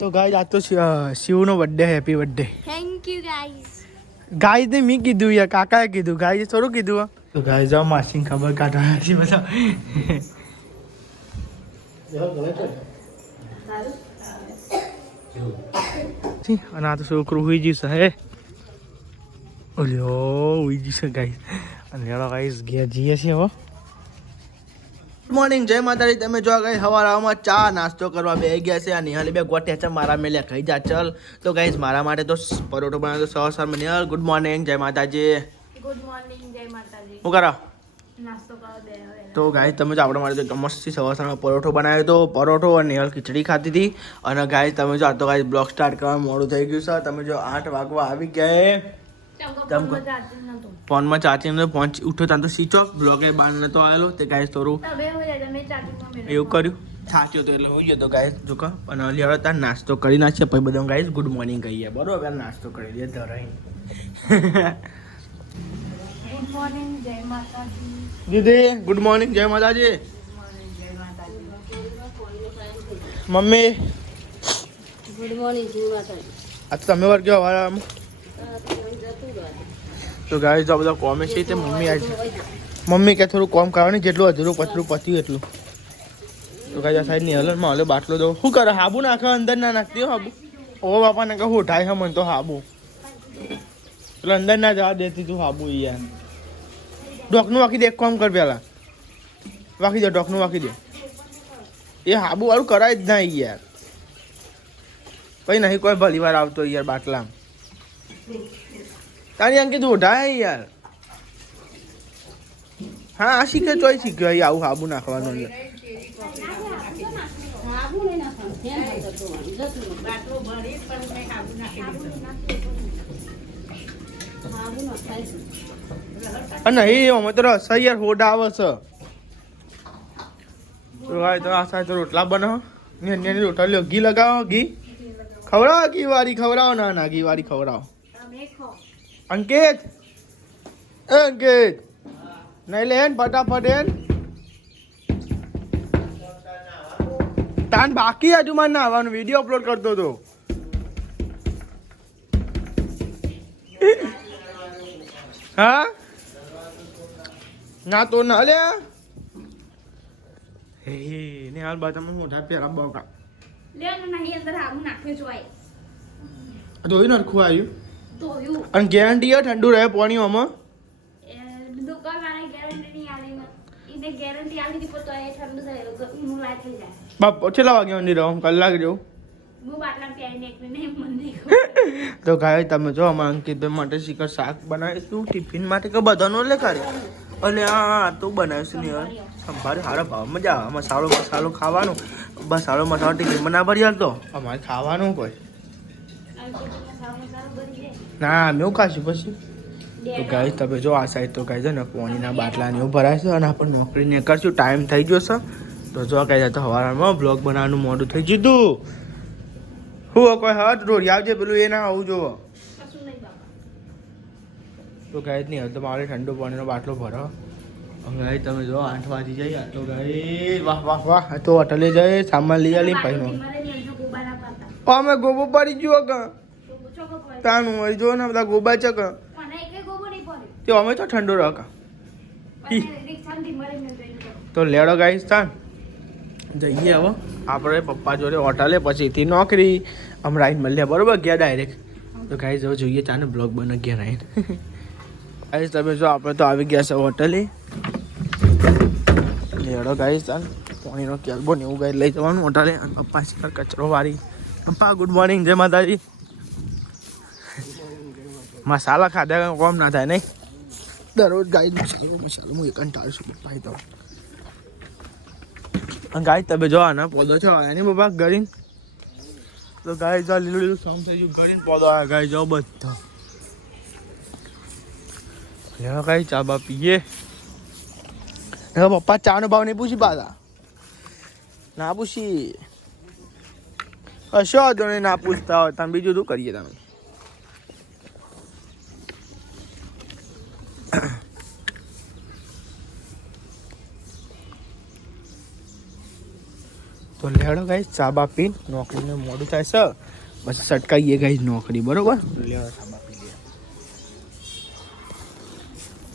તો ગાઈસ આ તો શિવનો birthday happy birthday thank you guys. Guys ને મેં કીધું યાર કાકાએ કીધું ગાઈસ થોડું કીધું તો ગાઈસ જાઓ માસીને ખબર કાઢવા છે બધા અને આ તો છોકરું હોઈ જશે હે ઓલ્યો હોઈ જશે ગાઈસ અને હેડો ગાઈસ ઘેર જઈએ છીએ હવે ગુડ મોર્નિંગ જય માતાજી તમે જો ગાઈસ સવારમાં ચા નાસ્તો કરવા બેસી ગયા છે આ નિહાલી બે ગોઠે મારા મેલે ખાઈ જા ચલ તો ગાઈસ મારા માટે તો પરોઠો બનાવ્યો તો સવાર નિહાલ ગુડ મોર્નિંગ જય માતાજી ગુડ મોર્નિંગ જય માતાજી. શું કરો નાસ્તો કરવા બે હવે. તો ગાઈસ તમે જો આપણા માટે તો મસ્તી સવારમાં પરોઠો બનાવ્યો તો પરોઠો અને નિહાલ ખીચડી ખાધી હતી અને ગાઈસ તમે જો આ તો ગાઈસ બ્લોગ સ્ટાર્ટ કરવા મોડું થઈ ગયું છે તમે જો 8 વાગવા આવી ગયા ફોનમાં ચાર્જિંગ ફોન ઉઠ્યો ત્યાં તો સ્વિચ ઓફ બ્લોગે બાર નતો આવેલો તે ગાઈસ થોડું એવું કર્યું થાક્યો તો એટલે હોઈ ગયો ગાઈસ જો કા અને હવે ત્યાં નાસ્તો કરી નાખીએ પછી બધા ગાઈસ ગુડ મોર્નિંગ કહીએ બરોબર નાસ્તો કરી દઈએ ધરાઈ ગુડ મોર્નિંગ જય માતાજી. દીદી ગુડ મોર્નિંગ જય માતાજી મમ્મી ગુડ મોર્નિંગ જય માતાજી. આ તો તમે વર્ગ વાળા તો ગાઈસ જો બધા કોમેન્ટ છે તે મમ્મી કે થોડું કોમ કરવાની જેટલું અધૂરું પતરું પત્યું એટલું તો ગાઈસ આ સાઈડ ની હલનમાં હલે બાટલો દો શું કરે હાબુ નાખે અંદર ના નાખતી હો હાબુ ઓ બાપા ને કહું ઉઠાય છે મને તો હાબુ એટલે અંદર ના જવા દેતી તું હાબુ યાર ડોકનું વાકી દે એક કામ કર પેલા વાકી દે ડોકનું વાકી દે એ હાબુ વાળું કરાય જ ના યાર પછી નહીં કોઈ ભલી વાર આવતો યાર બાટલા તારી અંકિત ઉઠાય યાર હા આ શીખે ચોઈ શીખ્યો અહીં આવું હાબુ નાખવાનું અંદર નહીં અમે તો રસ યાર હોડ આવે છે તો આ સાથે રોટલા બનાવો ને રોટલા લ્યો ઘી લગાવો ઘી ખવડાવો ઘી વાળી ખવડાવો ના ના ઘી વાળી ખવડાવો અંકિત એ અંકિત નહીં લે ફટાફટ એન તાન બાકી હજુ મારે ના આવવાનું વિડીયો અપલોડ કરતો હતો હા ના તો ના લે હે ને હાલ બા તમે મોઢા પેરા બકા લે નહીં અંદર આવું નાખ્યો જોય ધોઈ નરખું આવ્યું ધોયું અને ગેરંટી ઠંડુ રહે પાણી આમાં દુકાન વાળા ગેરંટી નહીં આલી એને ગેરંટી આલી હતી તો એ ઠંડુ થાય હું લાઈ થઈ જાય બાપ કેટલા વાગ્યા ની રહો કલાક જેવું હું બાટલા પીને એક નહીં મને તો ગાય તમે જો અમારા અંકિતભાઈ માટે શિખર શાક બનાવીશું ટિફિન માટે કે બધાનો લે કરે અને આ તો બનાવીશું ને યાર સંભાળે સારા ભાવ મજા આવે મસાલો ખાવાનું મસાલો ટિફિન ના ભરી હાલતો અમારે ખાવાનું કોઈ ના મેં ખાશું પછી તો ગાય તમે જો આ સાઈડ તો ગાય છે ને પાણીના બાટલા ને એવું ભરાય છે અને આપણે નોકરી ને કરશું ટાઈમ થઈ ગયો છે તો જો કહે તો હવારમાં બ્લોગ બનાવવાનું મોડું થઈ ગયું હું કોઈ હટ રોડ આવજે પેલું એ ના આવું જોવો તો ગાય નહીં હવે તો મારે ઠંડુ પાણીનો બાટલો ભરો ગાય તમે જો 8 વાગી જાય આટલો ગાય વાહ વાહ વાહ તો હોટલે જાય સામાન લઈ આલી ભાઈનો અમે ગોબો પડી ગયો કે તાનું જો ને બધા ગોબા છે કે તે અમે તો ઠંડુ રાખ તો લેડો ગાઈસ તાન જઈએ હવે આપણે પપ્પા જોડે હોટલે પછીથી નોકરી હમણાં આવીને મળ્યા બરોબર ગયા ડાયરેક્ટ તો ગાઈસ હવે જોઈએ ચાને બ્લોગ બને ગયા આવીને ગાઈસ તમે જો આપણે તો આવી ગયા છે હોટલે લેડો ગાઈસ તાન પાણીનો કેલ્બો ને એવું ગાઈ લઈ જવાનું હોટલે અને પપ્પા છે કચરો વાળી પપ્પા ગુડ મોર્નિંગ જય માતાજી મસાલા ખાધા કોમ ના થાય નહીં દરરોજ ગાય મસાલો હું એક કંટાળું છું પપ્પા તો ગાય તમે જો ને પોદો છો એની બાબા ગરીન તો ગાય જો લીલું સામ થઈ ગયું ગરીન પોદો આવે ગાય જો બધો લેવા ગાય ચા બા પીએ પપ્પા ચા નો ભાવ નહીં પૂછી પાછા ના પૂછી હશો તો ના પૂછતા હોય તમે બીજું શું કરીએ તમે તો લેડો ગાઈસ ચા બા પી નોકરીને મોડું થાય છે બસ સટકાઈએ ગાઈસ નોકરી બરોબર લેડો ચા બા પી લે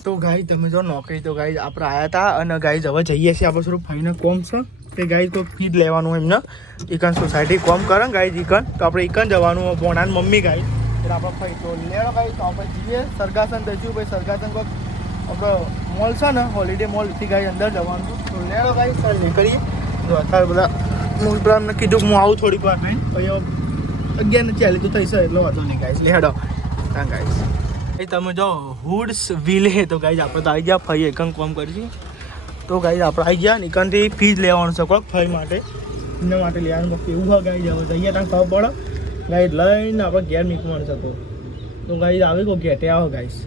તો ગાઈસ તમે જો નોકરી તો ગાઈસ આપણે આયા હતા અને ગાઈસ હવે જઈએ છીએ આપણે થોડું ફાઈને કોમ છે કે ગાઈસ કોઈ ફીડ લેવાનું એમને ઇકન સોસાયટી કોમ કરે ગાઈસ ઇકન તો આપણે ઇકન જવાનું ભોણાન મમ્મી ગાઈસ એટલે આપણે ફાઈ તો લેડો ગાઈસ તો આપણે જઈએ સરગાસન જઈશું ભાઈ સરગાસન કોઈક આપણો મોલ છે ને હોલિડે મોલથી ગાઈસ અંદર જવાનું તો લેડો ગાઈસ સર નીકળીએ જો અત્યારે બધા હું એમને કીધું હું આવું થોડીક વાર નહીં પછી 11 ચાલી તો થઈ છે એટલો વાંધો નહીં ગાઈસ લેડો હા ગાઈસ એ તમે જો હુડ્સ વિલે તો ગાઈસ આપણે તો આવી ગયા ફરી એકમ કોમ કરીશું તો ગાઈસ આપણે આવી ગયા નિકનથી ફીજ લેવાનું છે કોઈક ફરી માટે એના માટે લેવાનું બાકી એવું હોય ગાઈસ હવે જઈએ ત્યાં ખબર પડે ગાઈસ લઈને આપણે ઘેર નીકળવાનું છે તો ગાઈસ આવી કો ઘેટે આવો ગાઈસ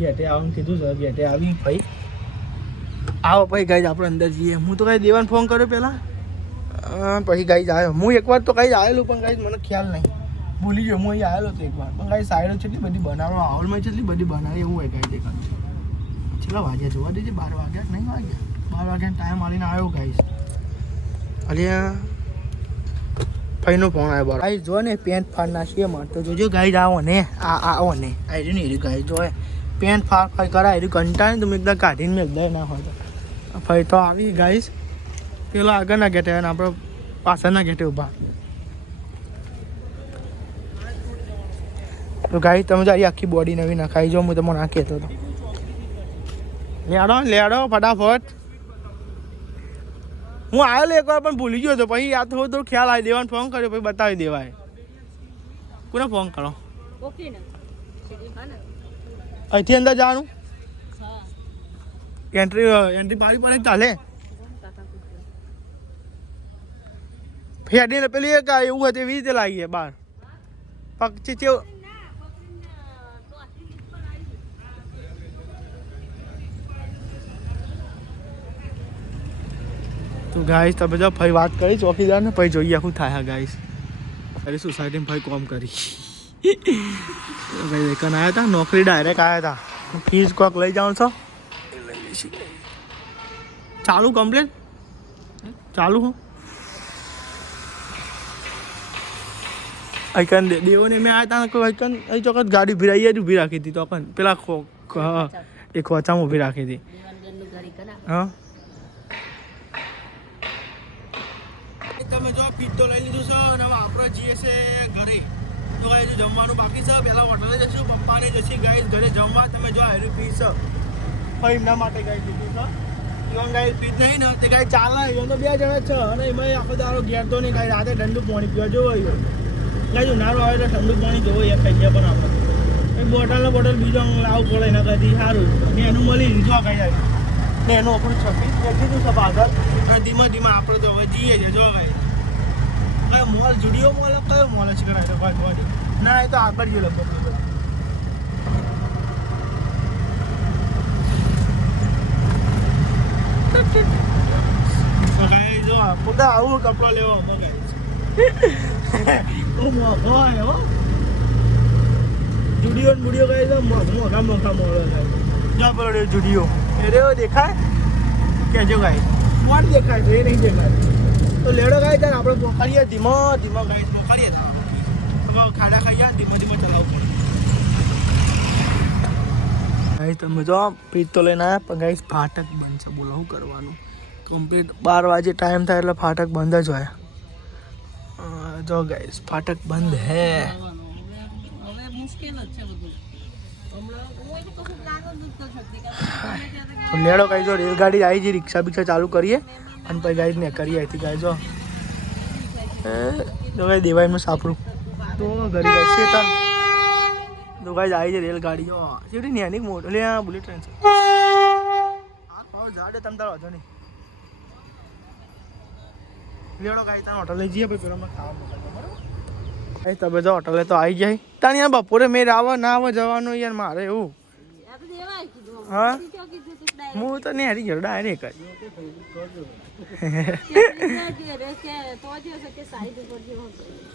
ઘેટે આવવાનું કીધું છે ઘેટે આવી ભાઈ આવો પછી ગાઈસ આપણે અંદર જઈએ હું તો ગાઈસ દેવાને ફોન કર્યો પહેલાં પછી ગાઈસ આવ્યો હું એકવાર તો ગાઈસ આવેલું પણ ગાઈસ મને ખ્યાલ નહીં ભૂલી ગયો હું અહીં આવેલો હતો એકવાર પણ ગાઈસ સાઈડો કેટલી બધી બનાવવા હાલમાં કેટલી બધી બનાવી એવું હોય ગાઈસ એક કેટલા વાગ્યા જોવા દેજે 12 વાગ્યા નહીં વાગ્યા 12 વાગ્યાનો ટાઈમ આવીને આવ્યો ગાઈસ અલ્યા ભાઈનો ફોન આવ્યો બાર ગાઈસ જો ને પેન્ટ ફાડ નાખીએ માર તો જોજો ગાઈસ આવો ને આવો ને આવી ને એ ગાઈસ જો પેન્ટ ફાડ કરાય એ કંટાળે ને તમે એકદમ કાઢીને મેં દે ના હોય તો ભાઈ તો આવી ગાઈસ પેલો આગળના ગેટે અને આપણે પાછળના ગેટે ઊભા તો ગાઈ તમે જો આખી બોડી નવી નખાઈ જો હું તમને ના કહેતો હતો લેડો ફટાફટ હું આવેલો એકવાર પણ ભૂલી ગયો હતો પછી યાદ થોડું થોડું ખ્યાલ આવી દેવાનો ફોન કર્યો પછી બતાવી દેવાય કોને ફોન કરો અહીંથી અંદર જવાનું એન્ટ્રી મારી પડે ચાલે ફેડીને પેલી એક એવું હતું એવી રીતે લાગીએ બહાર પક્ષી ચેવ તો ગાઈસ તમે જો ભાઈ વાત કરી ચોકીદાર ને પછી જોઈએ શું થાય ગાઈસ અરે સોસાયટીમાં ભાઈ કોમ કરી ભાઈ એકન આવ્યા હતા નોકરી ડાયરેક્ટ આવ્યા હતા ફીસ કોક લઈ જાઉં છો ચાલુ કમ્પ્લેટ ચાલુ હું આઈકન દેવો ને મેં આવ્યા હતા આઈકન એ ચોક્કસ ગાડી ઊભી રાખી હતી તો પણ પેલા એ ખોચામાં ઊભી રાખી હતી હા તમે જો ફીટ તો લઈ લીધું છે અને હવે આપણે જઈએ છે ઘરે તો ગાઈસ જમવાનું બાકી છે પહેલા હોટલે જઈશું પપ્પાને જશે ગાઈસ ઘરે જમવા તમે જો હારી ફીસ છે ભાઈ એમના માટે ગાઈસ લીધું છે ઈવન ગાઈસ ફીટ નહીં ને તે ગાઈસ ચાલે ઈવન તો 2 જણા છે અને એમાં આખો દારો ઘેર તો નહીં ગાઈસ રાતે ઠંડુ પાણી પીવા જોવો ગાઈસ ઉનાળો આવે તો ઠંડુ પાણી જોવો એક ખાઈ ગયા પણ આપણે બોટલ બીજો લાવવું પડે એના કરતી સારું ને એનું મળી લીધું ગાઈસ ને એનું આપણું 26 કીધું છે આગળ ધીમા ધીમા આપણે તો હવે જઈએ છે જો ભાઈ મોલ જુડિયો મોલ કયો મોલ છે ના એ તો આગળ ગયો લગભગ જો પોતે આવું કપડો લેવો મોઘો જુડિયો ને બુડિયો કહે તો મોઘા મોલો થાય પેલો જુડિયો એ દેખાય કેજો ગાય મોટ દેખાય તો એ નહીં દેખાય તો લેડો ગાય ત્યારે આપણે પોખાડીએ ધીમો ગાય પોખાડીએ ખાડા ખાઈએ ધીમો ચલાવવું પડે ગાય તમે જો પીત તો લઈને આવ્યા પણ ગાઈસ ફાટક બંધ છે બોલો શું કરવાનું કમ્પ્લીટ 12 વાગે ટાઈમ થાય એટલે ફાટક બંધ જ હોય જો ગાઈસ ફાટક બંધ હે તો લેડો ગાઈ જો રેલગાડી આવી છે રિક્ષા બિક્ષા ચાલુ કરીએ અને પછી ગાઈડ ને કરીએ અહીંથી ગાઈ જો ગાઈ દેવાયમાં સાપડું તો ઘરે ગાઈ છે તો ગાઈ આવી છે રેલગાડીઓ જેવડી નાની મોટો લે બુલેટ ટ્રેન છે હા જાડે તમ તાર વાંધો નહીં લેડો ગાઈ તાર હોટલે જઈએ પછી પેલા ખાવા મોકલજો બરાબર ગાઈ તમે જો હોટલે તો આવી જાય તાણી યાર બપોરે મેં આવે ના આવે જવાનું યાર મારે એવું હા હું તો નહીં હારી ગયો ડાયરેક્ટ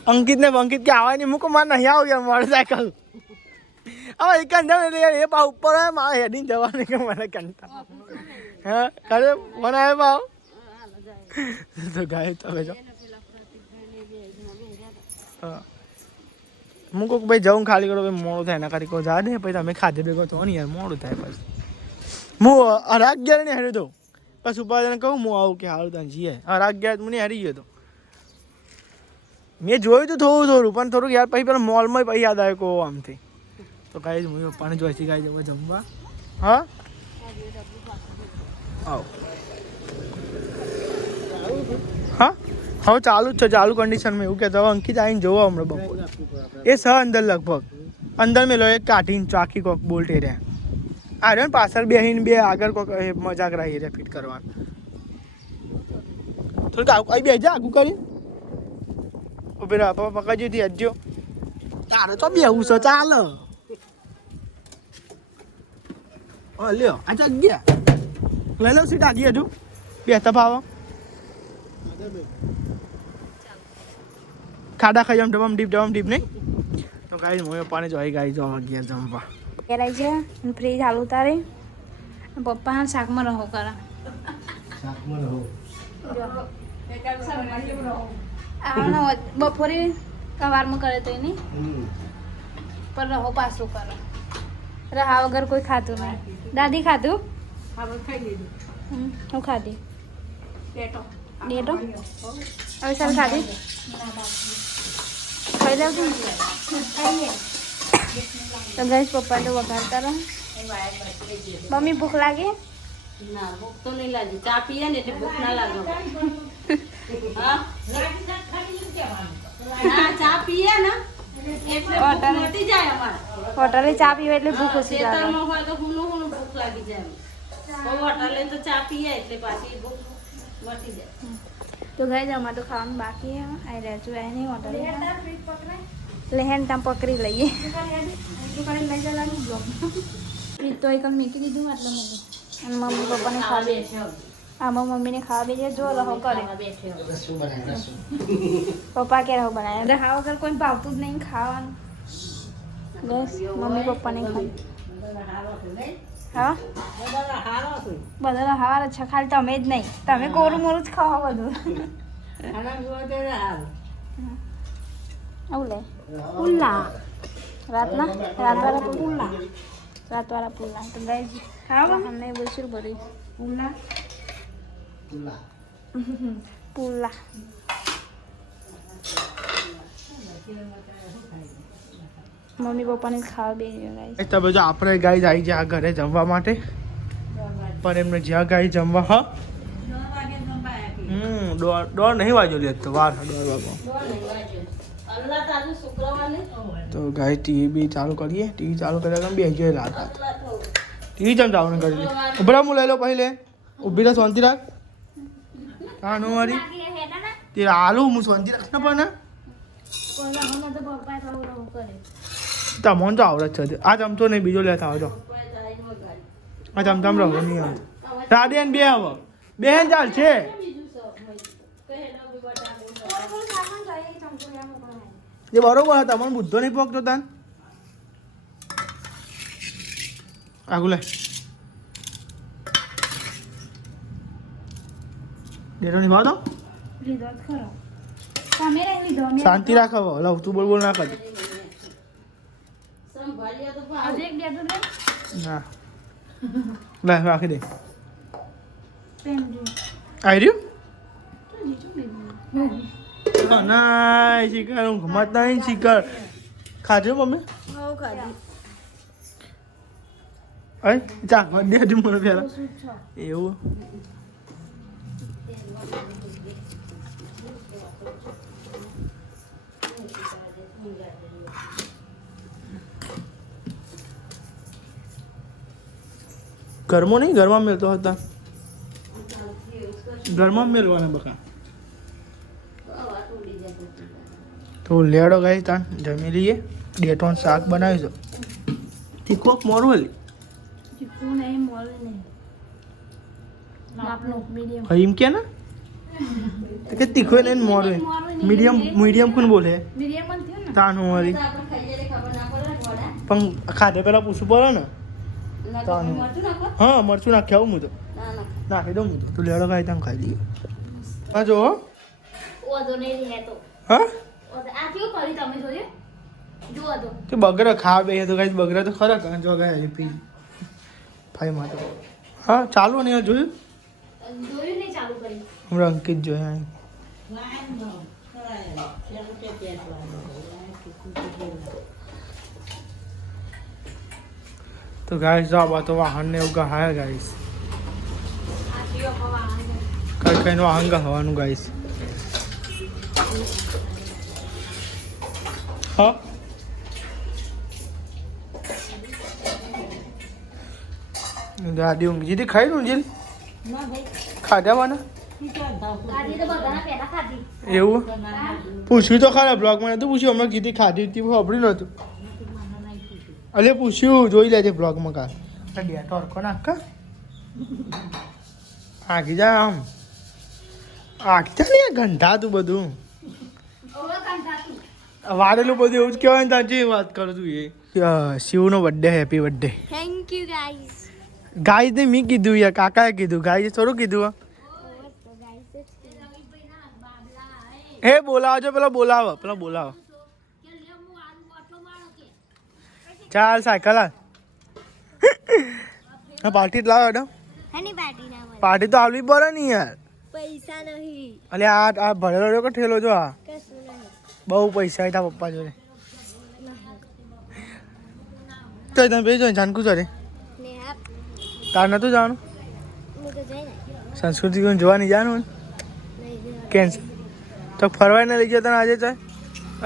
અંકિત કે આવા નહીં મૂકો મારે નહીં આવું યાર મોટરસાયકલ હવે એક જ એ પા ઉપર આવે મારે હેડીને જવાનું કે મને કંટાળો હા ખરે મને આવે પાવ તો ગાય તમે જો હા હું કહું ભાઈ જવું ખાલી કરો ભાઈ મોડું થાય એના કરી કહો જા દે પછી તમે ખાધે ભેગો થો ને યાર મોડું થાય પછી હું 11 ને હાર્યો તો પછી ઉપાધિને કહું હું આવું કે હારું ત્યાં જઈએ 11 મને હારી ગયો તો મેં જોયું તો થોડું પણ થોડુંક યાર પછી પેલા મોલમાં પછી યાદ આવ્યો કહો આમથી તો કાંઈ હું પપ્પાને જોઈથી કાંઈ જવા જમવા હા આવો હા હવે ચાલુ જ છે ચાલુ કન્ડિશનમાં એવું કહેતો હવે અંકિત આવીને જોવો હમણાં બપોર એ અંદર લગભગ અંદર મેલો એક કાઢીને ચાકી કોક બોલ્ટ એ રહ્યા આ રહ્યો ને પાછળ બેહીને બે આગળ કોક મજાક રહી રહ્યા ફિટ કરવાનું થોડુંક આવી બેસી જા આગું કરી ઉભી રહો પપ્પા પકડજો થી હજજો તારે તો બેવું છે ચાલ લ્યો આ જગ્યા લઈ લઉં સીટ આગી હજુ બેસતા ભાવ ખાડા ખાઈ ડબમ ડીપ નહીં તો ગાઈ હું પાણી જોઈ ગાઈ જો ગયા જમવા કરાય છે ફ્રીજ હાલ ઉતારે પપ્પા હા શાકમાં રહો કરા બપોરે સવારમાં કરે તો નહીં પણ રહો પાછું કરો રહા વગર કોઈ ખાતું નહીં દાદી ખાધું હું ખાધી ડેટો હવે ચાલ ખાધી ખાઈ દઉં છું તો ગઈ પપ્પા તો વઘારતા રહો મમ્મી ભૂખ લાગે ના ભૂખ તો નહીં લાગી ચા પીએ ને એટલે ભૂખ ના લાગે હા ચા પીએ ને એટલે ભૂખ મટી જાય અમારે હોટલે ચા પીવે એટલે ભૂખ ઓછી લાગે ખેતરમાં હોય તો હુનું ભૂખ લાગી જાય હોટલે તો ચા પીએ એટલે પાછી ભૂખ મટી જાય તો ગઈ અમારે તો ખાવાનું બાકી આવી રહ્યા છું એ નહીં હોટલે લહેન ત્યાં પકડી લઈએ તો એક મૂકી દીધું એટલે મૂકી અને મમ્મી પપ્પાને ખાવા આમાં મમ્મીને ખાવા બેસીએ જો રહો કરે પપ્પા કે રહો બનાવે હા વગર કોઈ ભાવતું જ નહીં ખાવાનું બસ મમ્મી પપ્પાને ખાઈ હા બધા હાર છે ખાલી તમે જ નહીં તમે કોરું મોરું જ ખાવા બધું આવું લે પુલ્લા રાતવાળા પુલ્લા તો ગઈ હા અમને બોલશું બરી પુલ્લા મમ્મી પપ્પાને ખાવા બે ગાય તો બધું આપણે ગાય આવી જાય ઘરે જમવા માટે પણ એમને જ્યાં ગાય જમવા હા દોઢ નહીં વાગ્યો લે તો વાર 1:30 વાગો તો ગાય ટીવી બી ચાલુ કરીએ ટીવી ચાલુ કર્યા બે જોઈએ રાત ટીવી ચમ ચાલુ કરી લે ઉભરા હું લઈ લો પહેલે ઊભી રહે શાંતિ રાખ હા નો મારી તે આલુ હું શાંતિ રાખ ને પણ તમને તો આવડે જ છે આ ચમચો નહીં બીજો લેતા આવજો આ ચમચામ રહો નહીં આવતો રાધે બે આવો બેન ચાલ છે એ બરોબર હતા મને બુદ્ધો નહીં પોકતો તાન આગું લે ડેરો નહીં ભાવ તો શાંતિ રાખ હવે લવ તું બોલ ના કરજો ના લે રાખી દે આવી રહ્યું ના શિકાર હું ગમત નહીં શિકાર ખાજો મમ્મી અરે ચા દે હજુ મને પેલા એવું ઘરમાં નહીં ઘરમાં મેળતો હતા ઘરમાં મેળવાના બકા તો લેડો ગાય તાન જમી લઈએ ડેટોન શાક બનાવીશું તીખોક મોરું હલી એમ કે ને કે તીખો ને મોરું મીડિયમ કોણ બોલે તાન મારી પણ ખાધે પેલા પૂછવું પડે ને હા મરચું નાખી આવું હું તો નાખી દઉં હું તું લેડો ખાઈ તમે ખાઈ લઈએ હા જો હા આ કેવું કર્યું તમે જોયું? જુઓ તો. કે બગરા ખાવા બે તો ગાઈસ બગરા તો ખરા કાં જો ગયા પી ભાઈ માં તો હા ચાલુ ને જોયું જોયું નહીં ચાલુ કરી. હમણાં અંકિત જોયા તો ગાઈસ જો આ તો વાહન ને એવું ગહાયા ગાઈસ આ કેવો પવા કઈ કઈ નો વાહન ગહવાનું ગાઈસ હા ગાડી ઊંઘી જીધી ખાઈ નું જીલ ખાધા વાના ગાડી તો બધાના પહેલા ખાધી. એવું પૂછ્યું તો ખરા બ્લોગમાં નતું પૂછ્યું હમણાં કીધી ખાધી હતી સાંભળ્યું નતું અલે પૂછ્યું જોઈ લેજે બ્લોગમાં કાલ ડેટો હરખો નાખ આગી જા આમ આગી જા ને ઘંટા તું બધું ઓલો કંટાતું. વારેલું બધું એવું જ કહેવાય ને તાજી વાત કરું તું એ શિવનો birthday happy birthday thank you guys. Guy ને મેં કીધું યાર કાકાએ કીધું ગાય થોડું કીધું હે બોલાવજો પેલો બોલાવો ચાલ સાયકલ આ પાર્ટી જ લાવો એડો હની પાર્ટી ના મળે. પાર્ટી તો આવવી પડે ને યાર પૈસા નહીં. અલે આ ભરેલો રહ્યો કે ઠેલો જો આ કશું નહીં. બહુ પૈસા હતા પપ્પા જોડે તો તમે બે જો જાનકુ જોડે ને આપ તાર નતું જવાનું હું તો જઈ ને સંસ્કૃતિ જોવા નહીં જવાનું નહીં કેન્સલ તો ફરવાય ના લઈ ગયો તને આજે ચાલ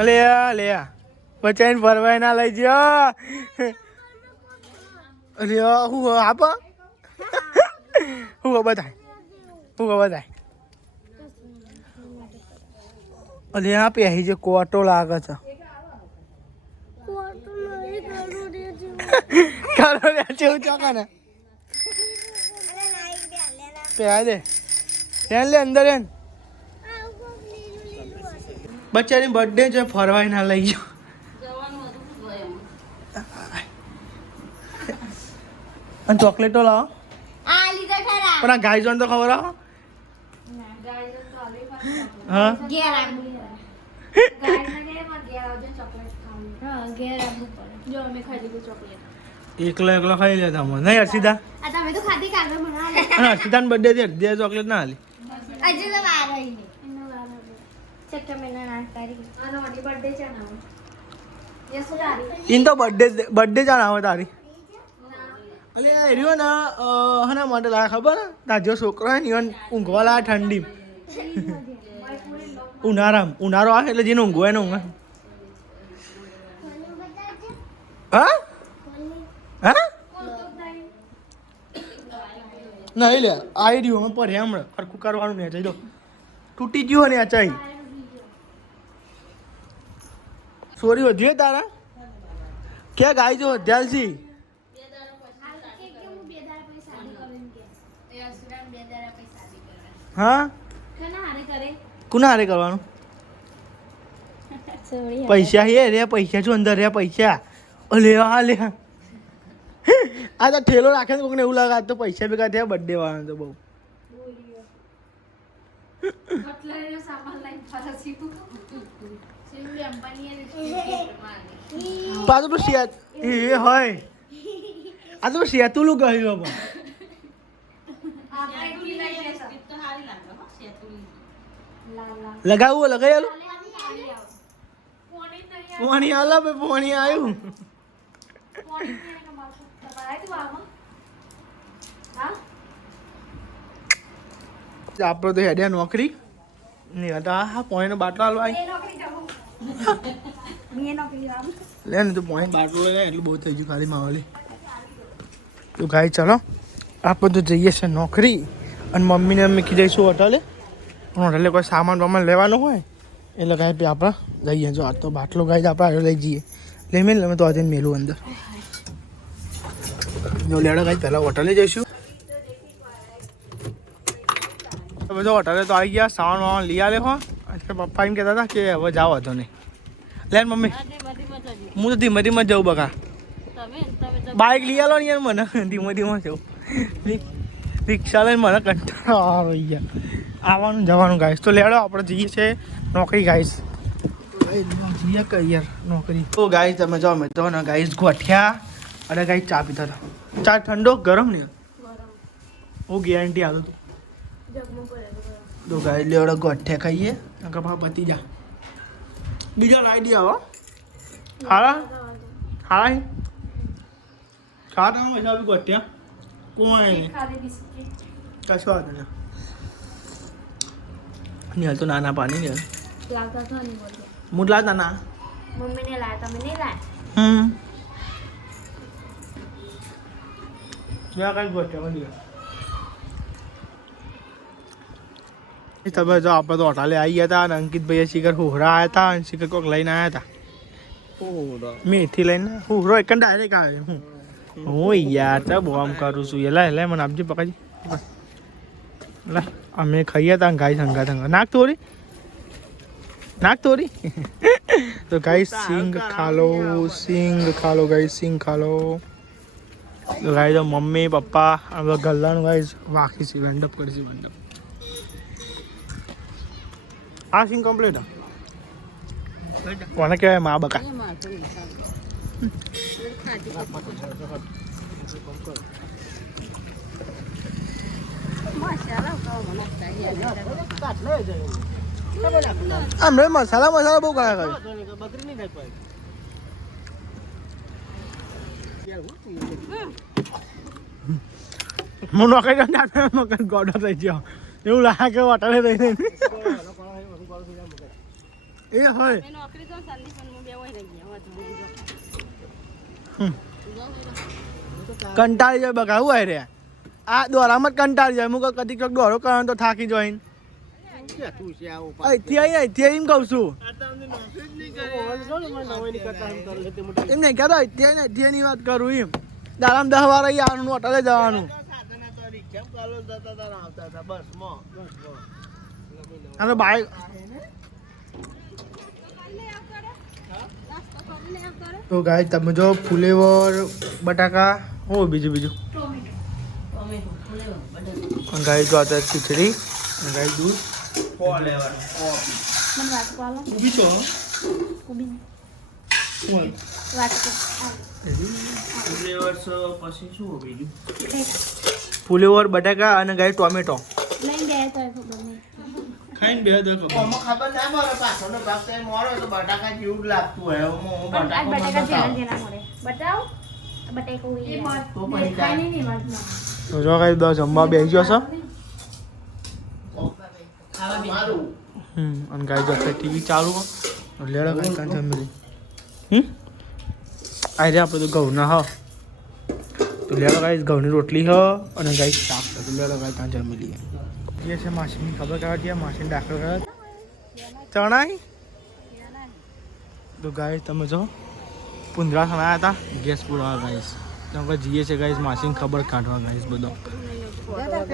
અલે લે બચાઈને ફરવાય ના લઈ ગયો અરે હું આપ હું બધાય અલે આ પહેરી જે કોટો લાગે છે કરો રે જેવું ચોકા ને પહેરા દે લે અંદર એન બચ્ચાની બર્થડે છે ફરવાય ના લઈ ગયો અને ચોકલેટો લાવો આ લીધા ખરા. પણ આ ગાય જોન તો ખબર આવો હા ઘેર આવવું પડે. હા, ઘેર આવવું પડે. જો અમે ખાઈ લીધું ચોકલેટ. એકલો ખાઈ લેતા મને નહીં હર્ષિતા આ તમે તો ખાધી કાલે બનાવ. અને હર્ષિતાની બર્થડે છે અડધી ચોકલેટ ના હાલી આજે તો વાર આવી ને. ચક્કા મેના ના કરી. આનો ઓડી બર્થડે છે ના. યસ લારી. ઇન તો બર્થડે જાણ આવે તારી અલે રહ્યો ને હના માટે લાયા ખબર ને તાજો છોકરો હે ને ઈવન ઊંઘવા લાયા ઠંડી ઉનાળો આવે એટલે જેને ઊંઘવાય ને ઊંઘે હા હા નહીં લે આવી રહ્યું અમે પર હમણાં ખરખું કરવાનું ને જઈ દો તૂટી ગયું ને આ ચાઈ સોરી વધ્યો તારા ક્યાં ગાય જો ધ્યાલસી હા કુના હારે કરવાનું પૈસા હે રે પૈસા છું અંદર રે પૈસા અલે આ લે આ તો ઠેલો રાખે ને કોકને એવું લાગે આ તો પૈસા ભેગા થયા બર્થડે વાળા તો બહુ પાછું તો શિયા એ હોય આ તો શેતુલું કહ્યું પણ લગાવું લગાવેલું પાણી આલા બે પાણી આવ્યું આપડે તો હેડ્યા નોકરી નહીં હતા હા પોઈનો બાટલો હાલવા લે ને તો પોઈન્ટ બાટલો લે એટલું બહુ થઈ ગયું ખાલી માવલી તો ગાય ચાલો આપણે તો જઈએ છે નોકરી અને મમ્મીને અમે કીધીશું હોટલે હોટલે કોઈ સામાન વામાન લેવાનું હોય એટલે ગાય પે આપણે જઈએ જો આ તો બાટલો ગાય આપણે આગળ લઈ જઈએ લઈ મેં અમે તો આજે મેલું અંદર જો લેડો ગાય પહેલાં હોટલે જઈશું બધો હોટલે તો આવી ગયા સામાન વામાન લઈ આલે હો એટલે પપ્પા એમ કહેતા હતા કે હવે જાવ હતો નહીં લે મમ્મી હું તો ધીમે ધીમે જાઉં બકા બાઇક લઈ આલો ને યાર મને ધીમે ધીમે જવું રિક્ષા લઈને મને કંટાળો આવી ગયા આવવાનું જવાનું ગાઈશ તો લેડો આપણે જઈએ છીએ નોકરી ગાઈશ જીએ કે યાર નોકરી તો ગાઈસ તમે જો મેં તો ને ગાઈસ ગોઠ્યા અને ગાઈસ ચા પીતા હતા ચા ઠંડો ગરમ ને હું ગેરંટી આલું તું તો ગાઈસ લેવડો ગોઠ્યા ખાઈએ નકર પા પતી જા બીજા લાવી દે આવો હારા હાય ખાતા મજા આવી ગોઠ્યા કોઈ કશો વાંધો નહીં નહીં હાલ તો નાના પાણી ને લાવતા તો નહીં બોલતો મુડલા નાના મમ્મીને લાયા તમે નહીં લાયા કઈ ગોઠ્યા મળી તમે જો આપણે તો હોટાલે આવી ગયા હતા અને અંકિતભાઈ શિખર હુહરા આવ્યા હતા અને શિખર કોઈક લઈને આવ્યા હતા મેથી લઈને હુહરો એક ડાયરેક્ટ આવે હું યાર ચા બહુ આમ કરું છું એલા મને આપજે પકાજી લા અમે ખાઈએ હતા ગાય સંગા નાક તોરી તો ગાય સિંગ ખા લો ગાય સિંગ ખા લો તો ગાય તો મમ્મી પપ્પા આ ગલ્લાનું ગાય વાખી છે વેન્ડઅપ કરીશું વેન્ડઅપ આ સિંગ કમ્પ્લીટ કોને કહેવાય મા બકા હમણાં મસાલા બહુ કયા હું નોકરી ગોડો થઈ ગયો એવું લાગે કે વટાડે થઈ એ હોય કંટાળી જાય બકા હું રે આ દોરામાં જ કંટાળી જાય હું કદી કઈક દોરો કરવાનો તો થાકી જોઈને અહીંથી એમ કહું છું એમ નહીં કહેતો અહીંથી વાત કરું એમ દાડામાં 10 વાર અહીં આવવાનું હોટલે જવાનું અને બાઈક તો ગાય તમે જો ફુલેવર બટાકા હો બીજું ગાય જો आता खिचड़ी गाय दूध ફુલેવર બટાકા અને ગાય ટોમેટો ખાઈને બે તો ખબર ના મળે પાછળનો ભાગ તો મોરો તો બટાકા જેવું જ લાગતું હોય તો જો કઈ દો જમવા બેસી ગયો છો અને ગાય જો ટીવી ચાલુ લેડો કઈ કાં જમી આ રે આપણે તો ઘઉંના હ તો લેડો ગાય ઘઉંની રોટલી હ અને ગાય શાક તો લેડો ગાય કાં જમી લઈએ જે છે માસીની ખબર કાઢી માસીને દાખલ કરે ચણાઈ તો ગાય તમે જો પુંદરા સણાયા હતા ગેસ પૂરવા ગાઈશ કેમ કે જીએ છે ગાઈશ માસીને ખબર કાઢવા ગાઈશ બધો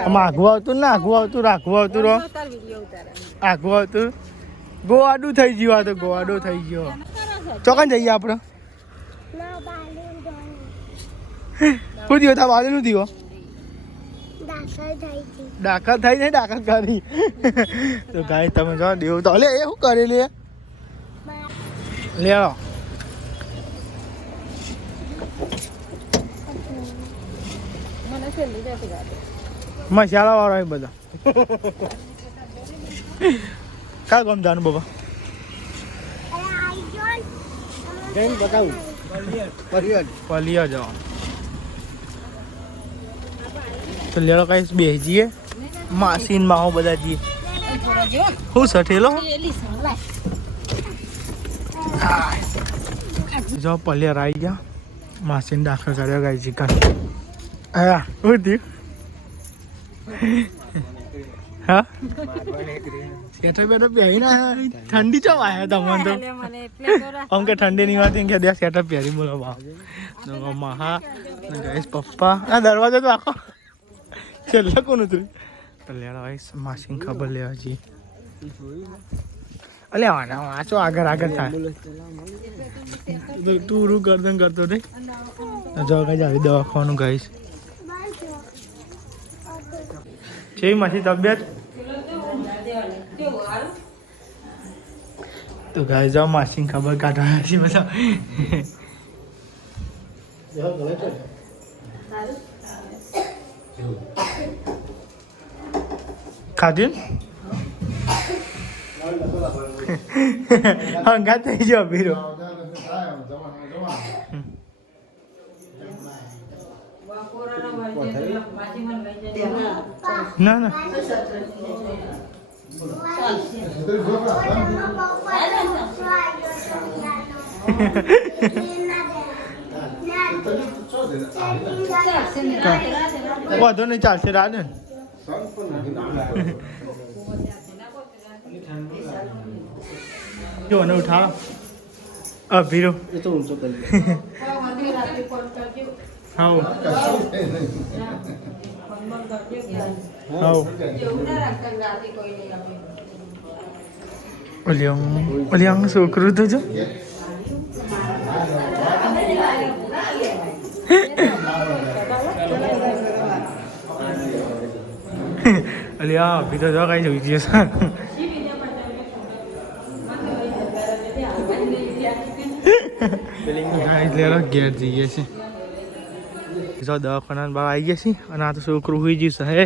આમાં આગવું આવતું ને રાખવું આવતું રહો આગવું આવતું ગોવાડું થઈ ગયું આ તો ગોવાડો થઈ ગયો ચોકન જઈએ આપણે શું થયો તા બાજુ નું થયો દાખલ થઈ નહીં દાખલ કરી તો ગાય તમે જો દેવ તો લે એ શું કરે લે મસાલા વાળો બધા કા ગામ જાનું બાબા બતાવું પલિયા જવાનું તો લેલો કઈ બેસીએ માસીન માહો બધા જઈએ હું સઠેલો જો પલિયા આવી ગયા માસીન દાખલ કર્યો ગાય ચિકન હા શું થયું હા સેઠો બેઠો પહેરી ના ઠંડી ચો આવ્યા તમને તો આમ કે ઠંડી નહીં હોતી કે દે સેઠો પહેરી બોલો બા મહા ગાઈસ પપ્પા આ દરવાજો તો આખો છેલ્લે કોણ ઉતર્યું તો લેવા ગાઈસ માસીને ખબર લેવા જઈએ અલે વાંચો આગળ થાય તું રૂ કરતો રે જો ગાઈસ આવી દવાખાનું ગાઈસ છે માસી તબિયત તો ગાય જાઓ માસીને ખબર કાઢવા છે બધા ખાધું હંગા થઈ જાઓ બીરો ના ના વાંધો નહીં ચાલશે રાધે જો ને ઉઠાડો ભીરો હાઉ ઓલિયા છોકરું તો જો અલ્યા ભીરો જો કઈ જોઈ જશે ઘેર જઈએ છીએ દવાખાના બહાર આવી ગયા છીએ અને આ તો છોકરું હોઈ જશે હે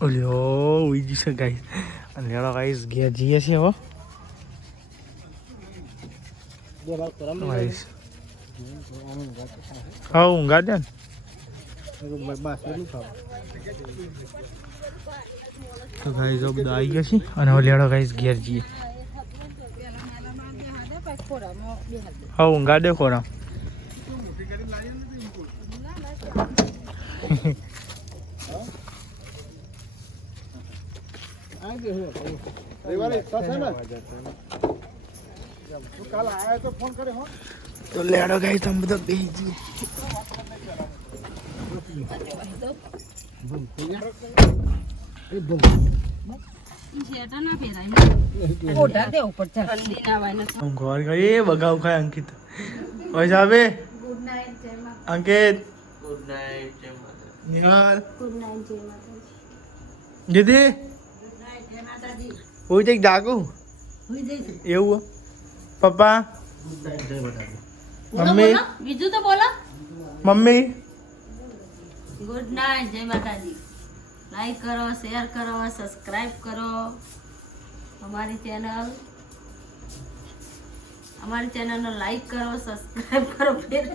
ઓલ્યો હોઈ જશે ગાઈ અને લેડો ગાઈસ ઘેર જઈએ છીએ હવે હા ઊંઘા દે ને તો ગાઈસ હવે બધા આવી ગયા છીએ અને હવે લેડો ગાઈસ ઘેર જઈએ હા ઊંઘા દે ખોરા તો લેડો ગાઈસ તમે બધા બેસી જઈએ ઘર ગઈ બગાવ ખાય અંકિત સાહેબે અંકિત ગુડ નાઇટ નિહાલ ગુડ નાઇટ જય માતાજી દીદી હું એક જાગું એવું પપ્પા મમ્મી બીજું તો બોલો મમ્મી ગુડ નાઇટ જય માતાજી લાઈક કરો શેર કરો સબસ્ક્રાઇબ કરો અમારી ચેનલને લાઈક કરો સબસ્ક્રાઇબ કરો ફેર